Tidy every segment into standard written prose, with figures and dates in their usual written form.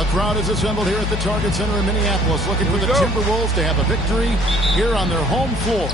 The crowd is assembled here at the Target Center in Minneapolis, looking for the Timberwolves to have a victory here on their home floor.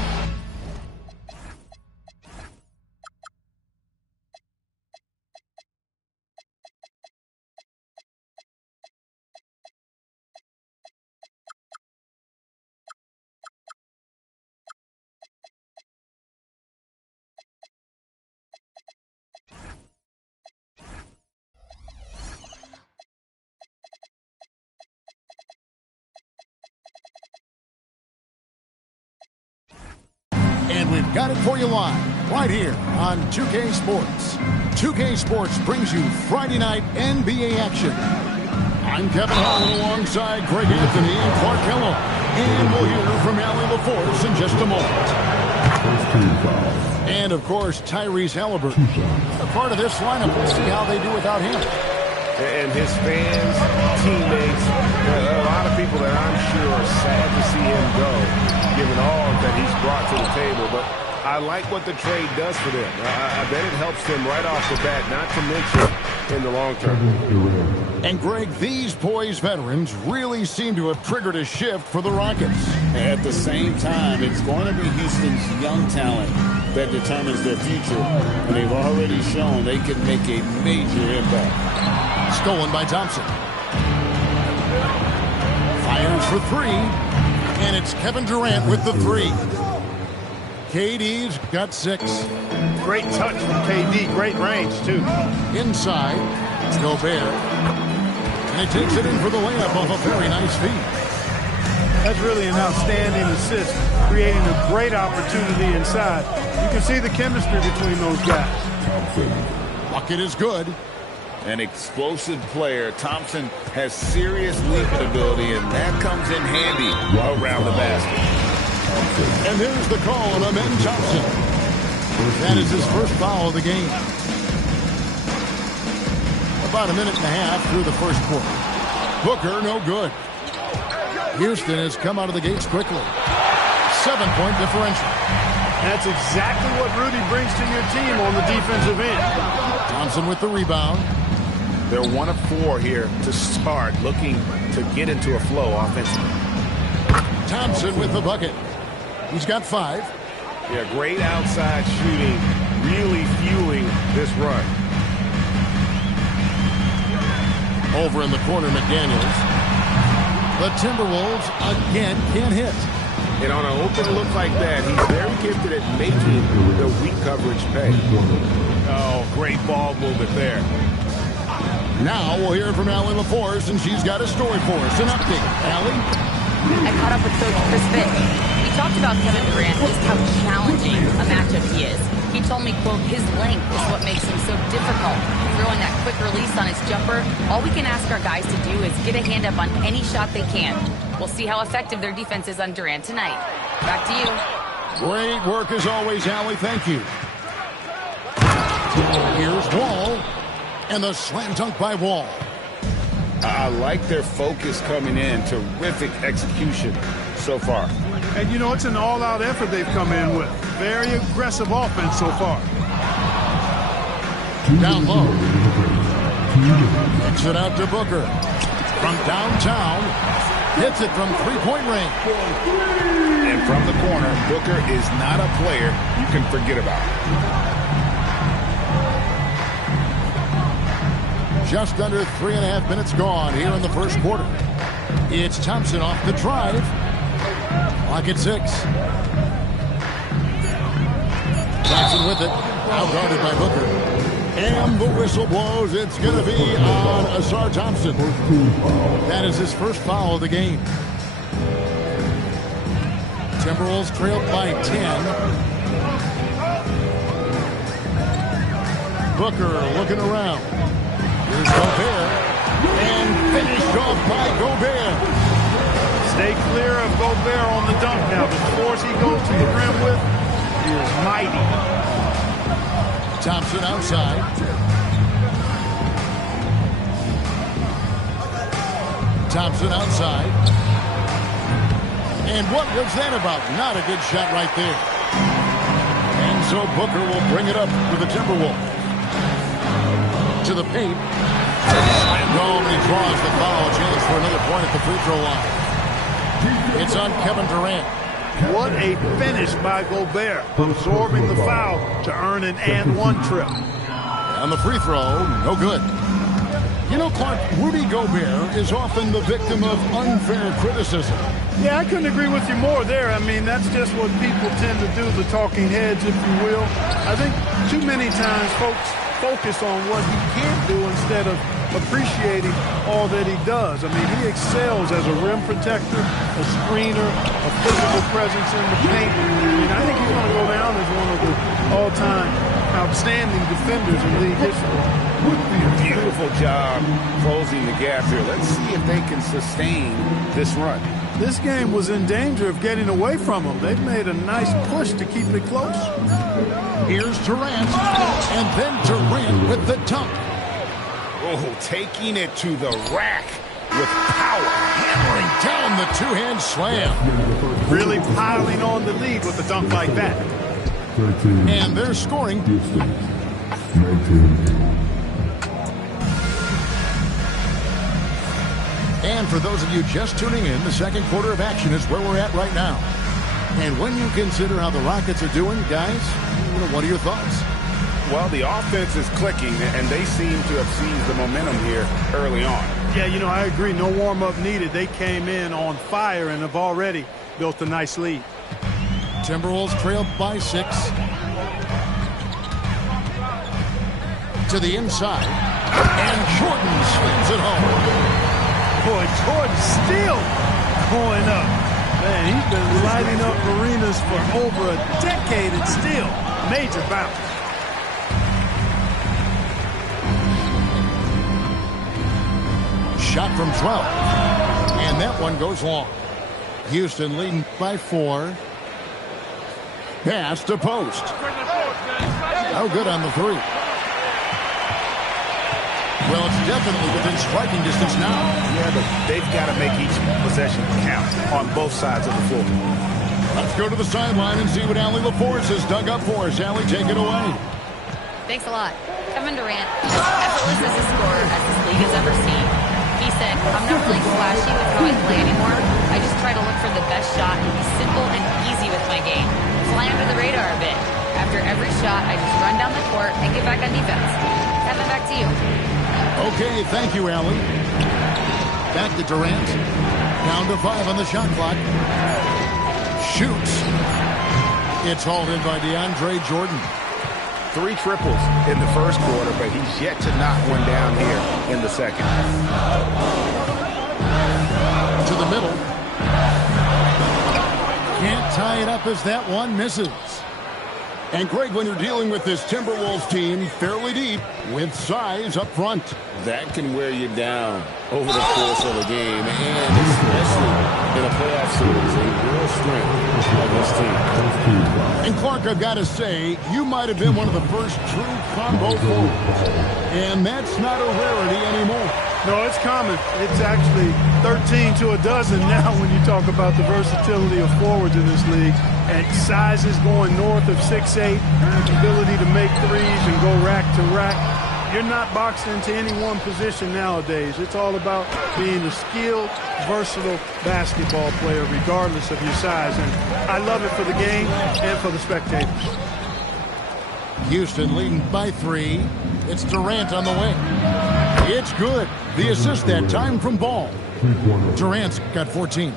And we've got it for you live, right here on 2K Sports. 2K Sports brings you Friday night NBA action. I'm Kevin Harlan alongside Greg Anthony and Clark Kellogg. And we'll hear from Allie LaForce in just a moment. And, of course, Tyrese Halliburton. A part of this lineup. We'll see how they do without him. And his fans, teammates, a lot of people that I'm sure are sad to see him go, given all that he's brought to the table. But I like what the trade does for them. I bet it helps them right off the bat, not to mention in the long term. And, Greg, these poised veterans really seem to have triggered a shift for the Rockets. At the same time, it's going to be Houston's young talent that determines their future. And they've already shown they can make a major impact. Stolen by Thompson. Fires for three. And it's Kevin Durant with the three. KD's got 6. Great touch from KD. Great range, too. Inside, it's Gobert. And he takes it in for the layup off a very nice feed. That's really an outstanding assist, creating a great opportunity inside. You can see the chemistry between those guys. Bucket is good. An explosive player. Thompson has serious leaping ability, and that comes in handy around the basket. And here's the call on Amen Thompson. That is his first foul of the game. About a minute and a half through the first quarter. Booker, no good. Houston has come out of the gates quickly. 7-point differential. That's exactly what Rudy brings to your team on the defensive end. Thompson with the rebound. They're 1 of 4 here to start, looking to get into a flow offensively. Thompson with the bucket. He's got 5. Yeah, great outside shooting, really fueling this run. Over in the corner, McDaniels. The Timberwolves again can't hit. And on an open look like that, he's very gifted at making the weak coverage pay. Oh, great ball movement there. Now we'll hear from Allie LaForce, and she's got a story for us. An update. Allie? I caught up with Coach Chris Finch. We talked about Kevin Durant, just how challenging a matchup he is. He told me, quote, his length is what makes him so difficult. Throwing that quick release on his jumper, all we can ask our guys to do is get a hand up on any shot they can. We'll see how effective their defense is on Durant tonight. Back to you. Great work as always, Allie. Thank you. Here's Wall. And the slam dunk by Wall. I like their focus coming in. Terrific execution so far. And, you know, it's an all-out effort they've come in with. Very aggressive offense so far. Down low. Kicks it out to Booker. From downtown. Hits it from three-point range. And from the corner, Booker is not a player you can forget about. Just under 3.5 minutes gone here in the first quarter. It's Thompson off the drive. Clock at 6. Thompson with it. Now guarded by Booker. And the whistle blows. It's going to be on Ausar Thompson. That is his first foul of the game. Timberwolves trailed by 10. Booker looking around. Here's Gobert. And finished off by Gobert. Stay clear of Gobert on the dunk now. The force he goes to the rim with is mighty. Thompson outside. Thompson outside. And what was that about? Not a good shot right there. And so Booker will bring it up for the Timberwolves. To the paint. No, and he draws the foul. Chance for another point at the free throw line. It's on Kevin Durant. What a finish by Gobert, absorbing the foul to earn an and-one trip. On the free throw, no good. You know, Clark, Rudy Gobert is often the victim of unfair criticism. Yeah, I couldn't agree with you more there. I mean, that's just what people tend to do, the talking heads, if you will. I think too many times folks focus on what he can't do instead of appreciating all that he does. I mean, he excels as a rim protector, a screener, a physical presence in the paint. I mean, I think he's going to go down as one of the all-time outstanding defenders in league history. Beautiful job closing the gap here. Let's see if they can sustain this run. This game was in danger of getting away from them. They've made a nice push to keep it close. Here's Durant, and then Durant with the dunk. Oh, taking it to the rack with power. Hammering down the two-hand slam. Really piling on the lead with a dunk like that. 13. And they're scoring. 19. And for those of you just tuning in, the second quarter of action is where we're at right now. And when you consider how the Rockets are doing, guys, what are your thoughts? Well, the offense is clicking, and they seem to have seized the momentum here early on. Yeah, you know, I agree. No warm-up needed. They came in on fire and have already built a nice lead. Timberwolves trail by 6. To the inside. And Jordan slams it home. Boy, Jordan still going up. Man, he's been lighting up arenas for over a decade and still major bounce. Shot from 12. And that one goes long. Houston leading by 4. Pass to post. Oh, good on the 3. Well, it's definitely within striking distance now. Yeah, but they've got to make each possession count on both sides of the floor. Let's go to the sideline and see what Allie LaForce has dug up for us. Allie, take it away. Thanks a lot. Kevin Durant, effortless as a scorer as this league has ever seen. He said, I'm not really flashy with how I play anymore. I just try to look for the best shot and be simple and easy with my game. Fly under the radar a bit. After every shot, I just run down the court and get back on defense. Kevin, back to you. Okay, thank you, Allie. Back to Durant. Down to 5 on the shot clock. Shoots. It's hauled in by DeAndre Jordan. 3 triples in the first quarter, but he's yet to knock one down here in the second. To the middle. Can't tie it up as that one misses. And, Greg, when you're dealing with this Timberwolves team fairly deep with size up front, that can wear you down over the course of a game, and especially in a playoff series, a real strength of this team. And, Clark, I've got to say, you might have been one of the first true combo forwards, and that's not a rarity anymore. No, it's common. It's actually 13 to a dozen now when you talk about the versatility of forwards in this league. And sizes going north of 6'8", ability to make threes and go rack to rack. You're not boxed into any one position nowadays. It's all about being a skilled, versatile basketball player regardless of your size. And I love it for the game and for the spectators. Houston leading by 3. It's Durant on the wing. It's good. The assist that time from Ball. Durant's got 14.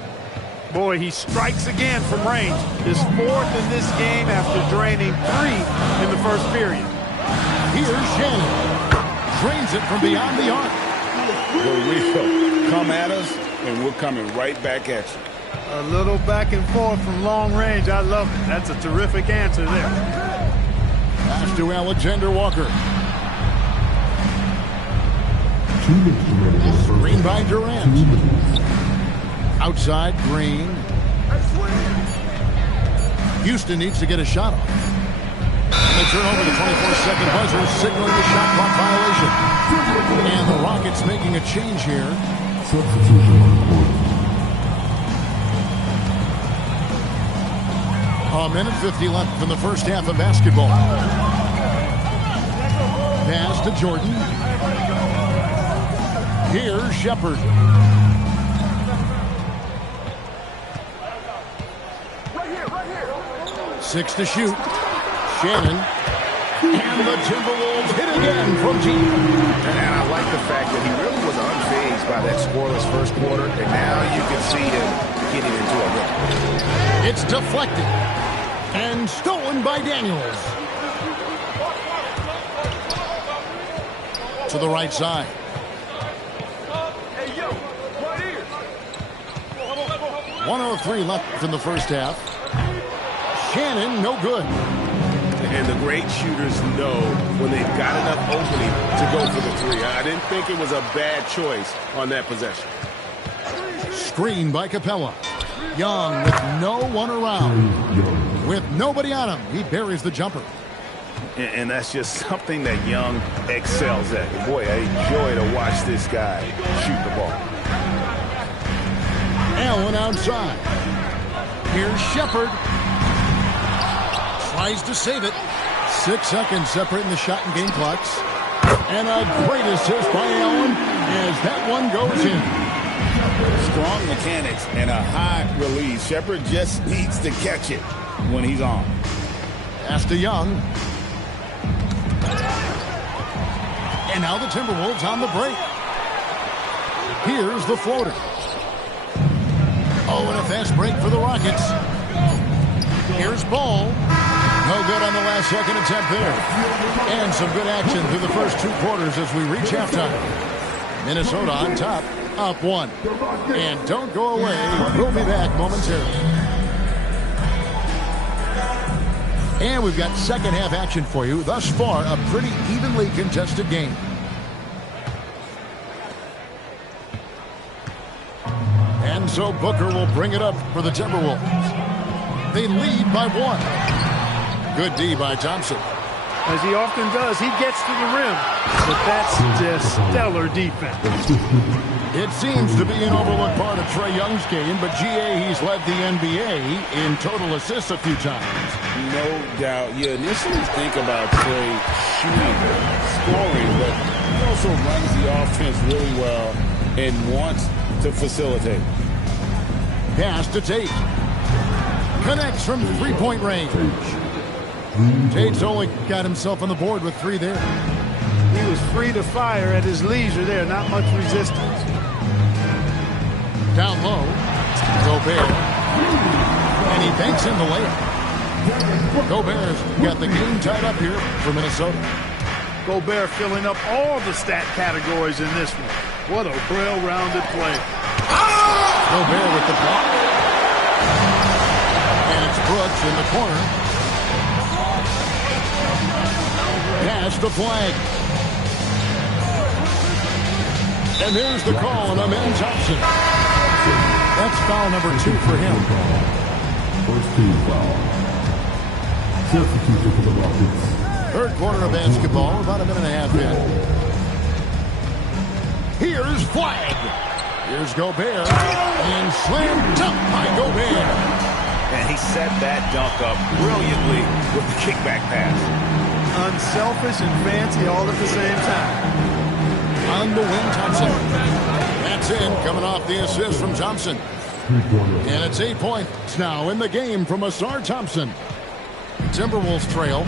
Boy, he strikes again from range. His 4th in this game after draining 3 in the first period. Here's Shannon. Drains it from beyond the arc. Well, we will come at us, and we're coming right back at you. A little back and forth from long range. I love it. That's a terrific answer there. Pass to Alexander Walker. Green by Durant. Outside, Green. Houston needs to get a shot off. And they turn over the 24-second buzzer, signaling the shot clock violation. And the Rockets making a change here. Substitution on court. A minute 50 left in the first half of basketball. Pass to Jordan. Here's Shepard. Six to shoot. Shannon. And the Timberwolves hit again from deep. And I like the fact that he really was unfazed by that scoreless first quarter, and now you can see him getting into a rhythm. It's deflected and stolen by Daniels. To the right side. 1:03 left in the first half. Shannon, no good. And the great shooters know when they've got enough opening to go for the three. I didn't think it was a bad choice on that possession. Screen by Capella. Young with no one around. With nobody on him, he buries the jumper. And that's just something that Young excels at. Boy, I enjoy to watch this guy shoot the ball. Allen outside. Here's Shepard. Tries to save it. 6 seconds separating the shot and game clocks. And a great assist by Allen as that one goes in. Strong mechanics and a high release. Shepard just needs to catch it when he's on. Pass to Young. And now the Timberwolves on the break. Here's the floater. Oh, and a fast break for the Rockets. Here's Ball. No good on the last second attempt there. And some good action through the first 2 quarters as we reach halftime. Minnesota on top, up 1. And don't go away. We'll be back momentarily. And we've got second half action for you. Thus far, a pretty evenly contested game. And so Booker will bring it up for the Timberwolves. They lead by 1. Good D by Thompson. As he often does, he gets to the rim. But that's just stellar defense. It seems to be an overlooked part of Trae Young's game, but GA, he's led the NBA in total assists a few times. No doubt. You initially think about Trae shooting, scoring, but he also runs the offense really well and wants to facilitate. Pass to Tate. Connects from three-point range. Tate's only got himself on the board with 3 there. He was free to fire at his leisure there. Not much resistance. Down low. Gobert. And he banks in the layup. Gobert's got the game tied up here for Minnesota. Gobert filling up all the stat categories in this one. What a well-rounded player. Gobert with the block. And it's Brooks in the corner. Pass the flag. And there's the call on Amen Thompson. That's foul number 2 for him. First team foul. Substitution for the Rockets. Third quarter of basketball, about a minute and a half in. Here's flag. Here's Gobert. And slam dunk by Gobert. And he set that dunk up brilliantly with the kickback pass. Unselfish and fancy all at the same time. On the wing, Thompson. That's in, coming off the assist from Thompson. And it's 8 points now in the game from Ausar Thompson. Timberwolves trail.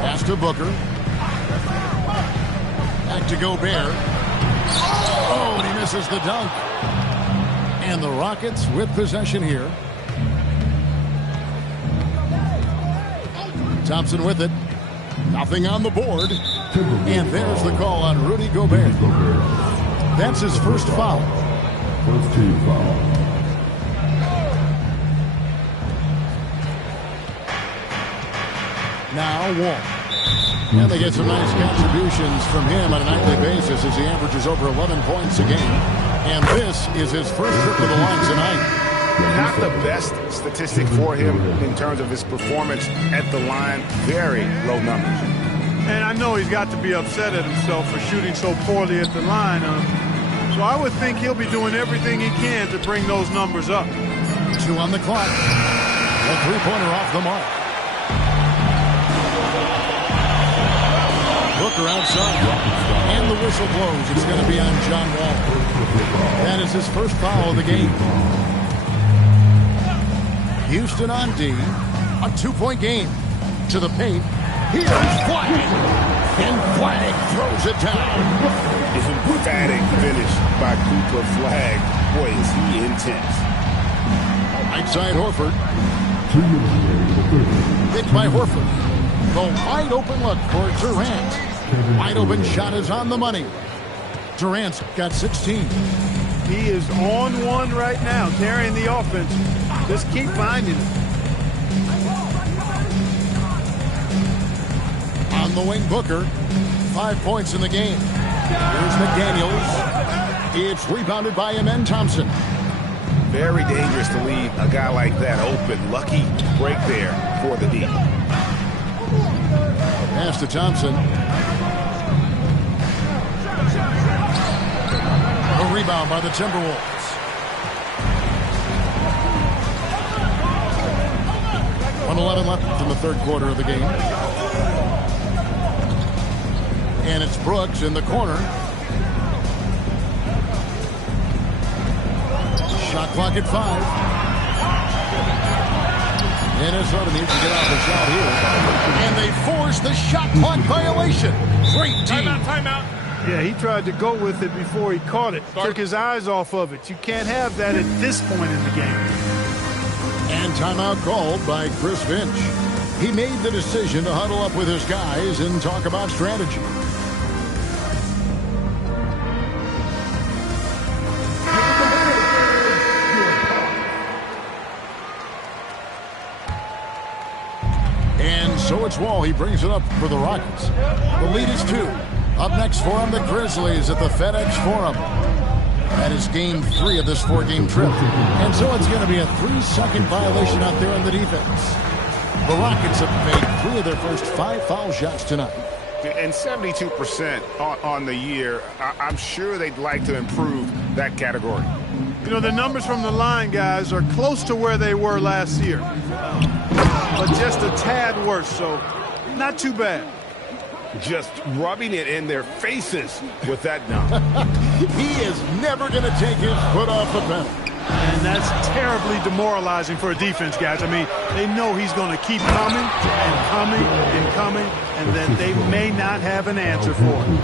Pass to Booker. Back to Gobert. Oh, and he misses the dunk. And the Rockets with possession here. Thompson with it. Nothing on the board. And there's the call on Rudy Gobert. That's his first foul. First team foul. Now Wall. And they get some nice contributions from him on a nightly basis as he averages over 11 points a game. And this is his first trip to the line tonight. Not the best statistic for him in terms of his performance at the line. Very low numbers. And I know he's got to be upset at himself for shooting so poorly at the line. So I would think he'll be doing everything he can to bring those numbers up. 2 on the clock. A three-pointer off the mark. Booker outside. And And the whistle blows. It's going to be on John Wall. That is his first foul of the game. Houston on D. A 2-point game. To the paint. Here's Flag. And Flag throws it down. Emphatic finish by Cooper Flag. Boy, is he intense. Right side Horford. Picked by Horford. The wide open look for Durant. Wide open shot is on the money. Durant's got 16. He is on one right now, carrying the offense. Just keep finding it. On the wing, Booker. 5 points in the game. Here's McDaniels. It's rebounded by Amen Thompson. Very dangerous to leave a guy like that open. Lucky break there for the D. Pass to Thompson. A rebound by the Timberwolves. 1:11 left in the third quarter of the game. And it's Brooks in the corner. Shot clock at 5. Minnesota needs to get off the shot here. And they force the shot clock violation. Great team. Timeout. Yeah, he tried to go with it before he caught it. Took his eyes off of it. You can't have that at this point in the game. And timeout called by Chris Finch. He made the decision to huddle up with his guys and talk about strategy. And so it's Wall. He brings it up for the Rockets. The lead is 2. Up next for them, the Grizzlies at the FedEx Forum. That is game 3 of this 4-game trip. And so it's going to be a 3-second violation out there on the defense. The Rockets have made 3 of their first 5 foul shots tonight. And 72% on the year. I'm sure they'd like to improve that category. You know, the numbers from the line, guys, are close to where they were last year. But just a tad worse, so not too bad. Just rubbing it in their faces with that dunk. He is never going to take his foot off the pedal. And that's terribly demoralizing for a defense, guys. I mean, they know he's going to keep coming and coming and coming, and then they may not have an answer for it.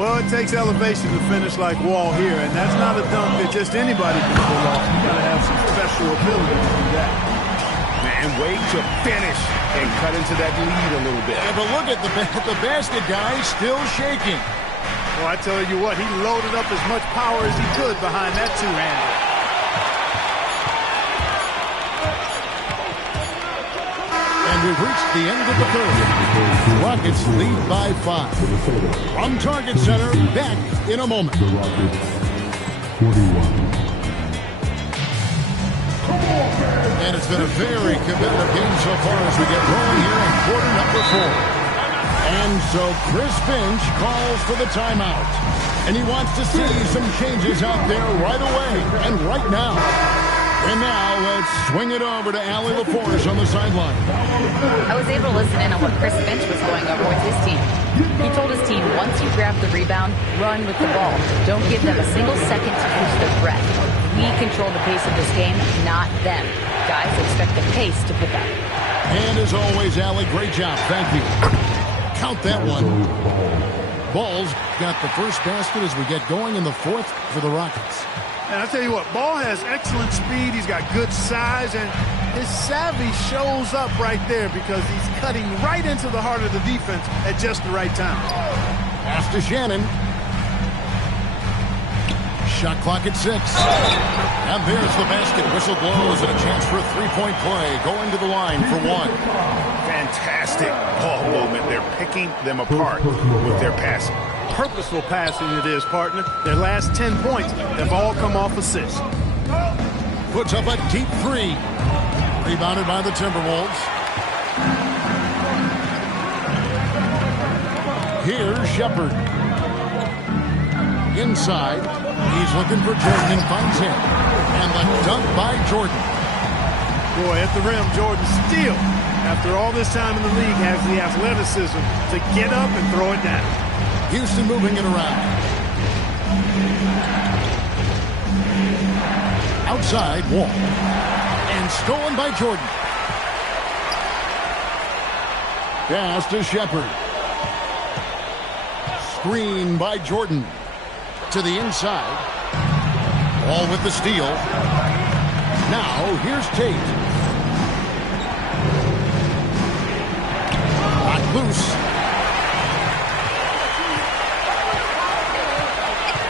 Well, it takes elevation to finish like Wall here, and that's not a dunk that just anybody can pull off. You got to have some special ability to do that. And wait to finish and cut into that lead a little bit. Yeah, but look at the basket guy still shaking. Well, I tell you what, he loaded up as much power as he could behind that two-hander. And we've reached the end of the third. Rockets lead by 5. From Target Center, back in a moment. The Rockets, 41. And it's been a very competitive game so far as we get rolling here in quarter number 4. And so Chris Finch calls for the timeout. And he wants to see some changes out there right away and right now. And now let's swing it over to Allie LaForce on the sideline. I was able to listen in on what Chris Finch was going over with his team. He told his team, once you grab the rebound, run with the ball. Don't give them a single second to catch their breath. We control the pace of this game, not them. Guys, expect the pace to pick up. And as always, Allie, great job. Thank you. Count that one. Ball's got the first basket as we get going in the 4th for the Rockets. And I tell you what, Ball has excellent speed. He's got good size, and his savvy shows up right there because he's cutting right into the heart of the defense at just the right time. Pass to Shannon. Shot clock at 6. And there's the basket. Whistle blows and a chance for a 3-point play. Going to the line for 1. Fantastic ball movement. They're picking them apart with their passing. Purposeful passing it is, partner. Their last 10 points have all come off assists. Puts up a deep 3. Rebounded by the Timberwolves. Here's Shepard. Inside. He's looking for Jordan and finds him. And the dunk by Jordan. Boy, at the rim, Jordan still, after all this time in the league, has the athleticism to get up and throw it down. Houston moving it around. Outside, Wall. And stolen by Jordan. Pass to Shepard. Screen by Jordan. To the inside. Wall with the steal. Now, here's Tate. Not loose.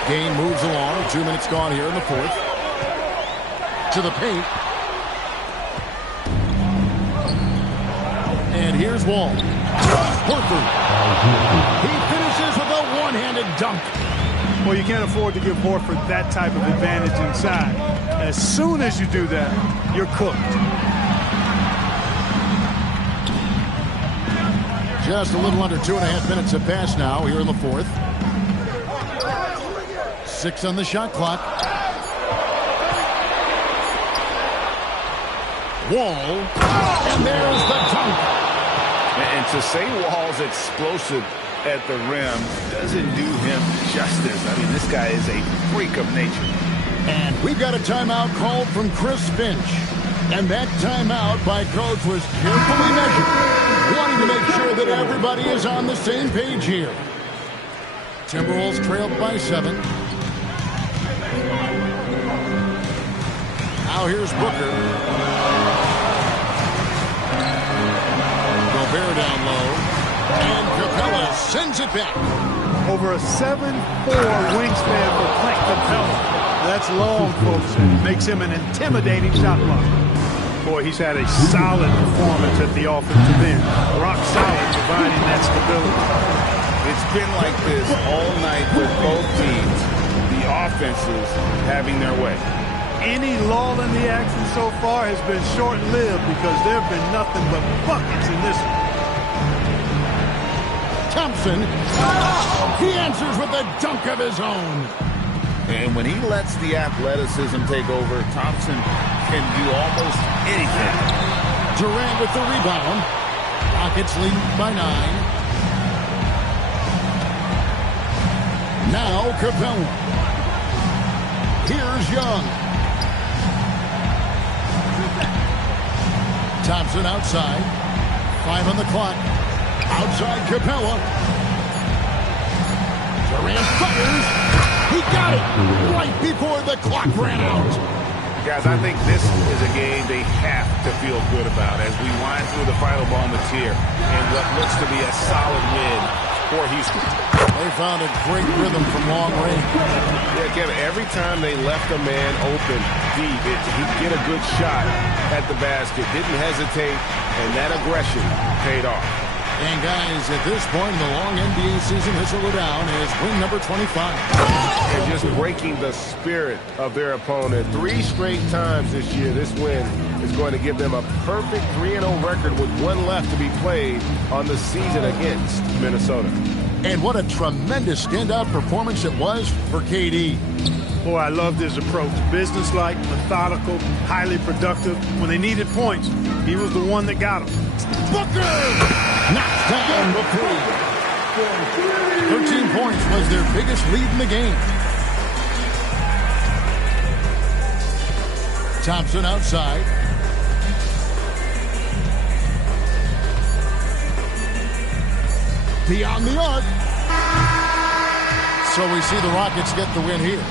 Game moves along. 2 minutes gone here in the fourth. To the paint. And here's Wall. Horford. He finishes with a one-handed dunk. Well, you can't afford to give Horford that type of advantage inside. As soon as you do that, you're cooked. Just a little under 2.5 minutes have passed now here in the fourth. 6 on the shot clock. Wall. And there's the dunk. And to say Wall's explosive at the rim doesn't do him justice. I mean, this guy is a freak of nature. And we've got a timeout called from Chris Finch. And that timeout by Coach was carefully measured, wanting to make sure that everybody is on the same page here. Timberwolves trailed by 7. Now here's Booker. Gobert down low. And Capella sends it back. Over a 7'4" wingspan for Clint Capella. That's long, folks, and makes him an intimidating shot blocker. Boy, he's had a solid performance at the offensive end. Rock solid, providing that stability. It's been like this all night with both teams. The offenses having their way. Any lull in the action so far has been short-lived because there have been nothing but buckets in this one. Thompson, he answers with a dunk of his own. And when he lets the athleticism take over, Thompson can do almost anything. Durant with the rebound. Rockets lead by 9. Now Capella. Here's Young. Thompson outside. 5 on the clock. Outside Capella. Durant fires. He got it right before the clock ran out. Guys, I think this is a game they have to feel good about as we wind through the final moments here and what looks to be a solid win for Houston. They found a great rhythm from long range. Yeah, Kevin, every time they left a man open deep, he'd get a good shot at the basket, didn't hesitate, and that aggression paid off. And guys, at this point in the long NBA season, this will go down as win number 25. And just breaking the spirit of their opponent 3 straight times this year. This win is going to give them a perfect 3-0 record with 1 left to be played on the season against Minnesota. And what a tremendous standout performance it was for KD. Boy, I loved his approach. Businesslike, methodical, highly productive. When they needed points, he was the one that got them. Booker! Knocks down the 3. 13 points was their biggest lead in the game. Thompson outside. Beyond the arc. So we see the Rockets get the win here.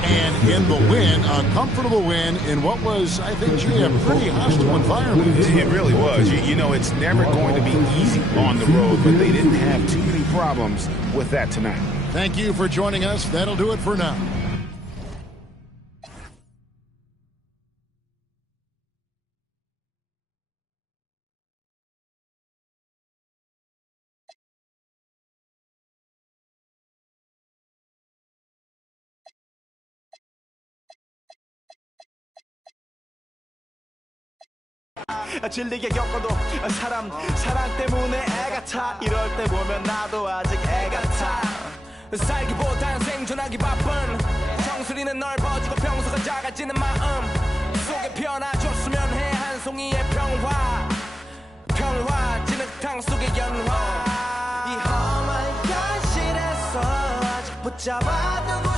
And in the win, a comfortable win in what was, I think, a pretty hostile environment. It really was. You know, it's never going to be easy on the road, but they didn't have too many problems with that tonight. Thank you for joining us. That'll do it for now. 질리게 겪어도 사랑 때문에 애가 타 이럴 때 보면 나도 아직 애가 타 살기보단 생존하기 바쁜 정수리는 넓어지고 평소가 작아지는 마음 속에 변화줬으면 해 한 송이의 평화 진흙탕 속의 연화 이 험한 현실에서 붙잡아두고